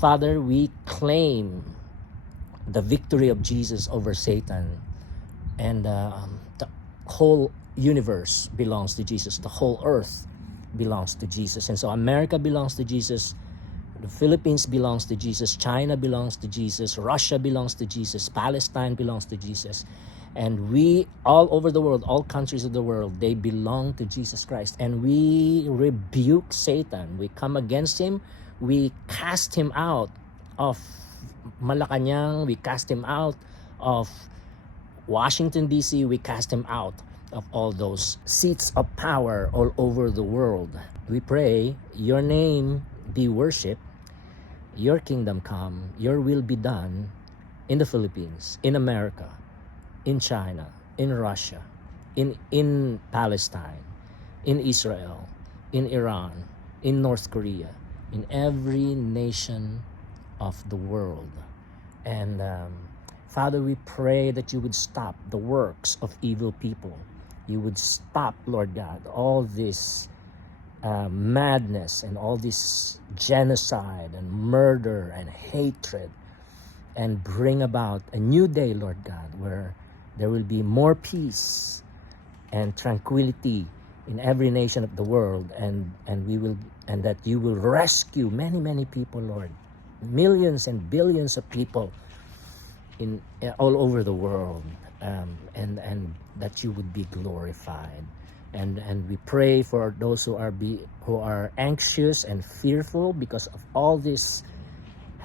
Father, we claim the victory of Jesus over Satan, and the whole universe belongs to Jesus. The whole earth belongs to Jesus. And so America belongs to Jesus. The Philippines belongs to Jesus. China belongs to Jesus. Russia belongs to Jesus. Palestine belongs to Jesus. And we, all over the world, all countries of the world, they belong to Jesus Christ. And we rebuke Satan. We come against him. We cast him out of Malacanang. We cast him out of Washington, D.C. We cast him out of all those seats of power all over the world. We pray your name be worshipped, your kingdom come, your will be done in the Philippines, in America, in China, in Russia, in Palestine, in Israel, in Iran, in North Korea, in every nation of the world. And Father, we pray that you would stop the works of evil people. You would stop, Lord God, all this madness and all this genocide and murder and hatred, and bring about a new day, Lord God, where there will be more peace and tranquility in every nation of the world, and that you will rescue many people, Lord, millions and billions of people in all over the world, and that you would be glorified. And we pray for those who are anxious and fearful because of all these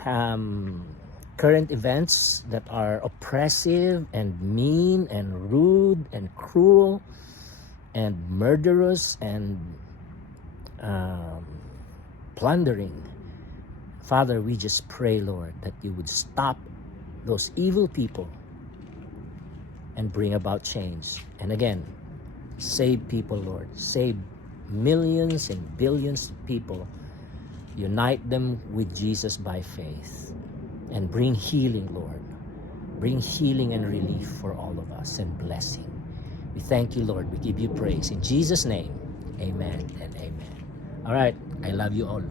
current events that are oppressive and mean and rude and cruel and murderous and plundering. Father, we just pray, Lord, that you would stop those evil people and bring about change. And again, save people, Lord. Save millions and billions of people. Unite them with Jesus by faith. And bring healing, Lord. Bring healing and relief for all of us, and blessing. We thank you, Lord. We give you praise. In Jesus' name, amen and amen. All right. I love you all.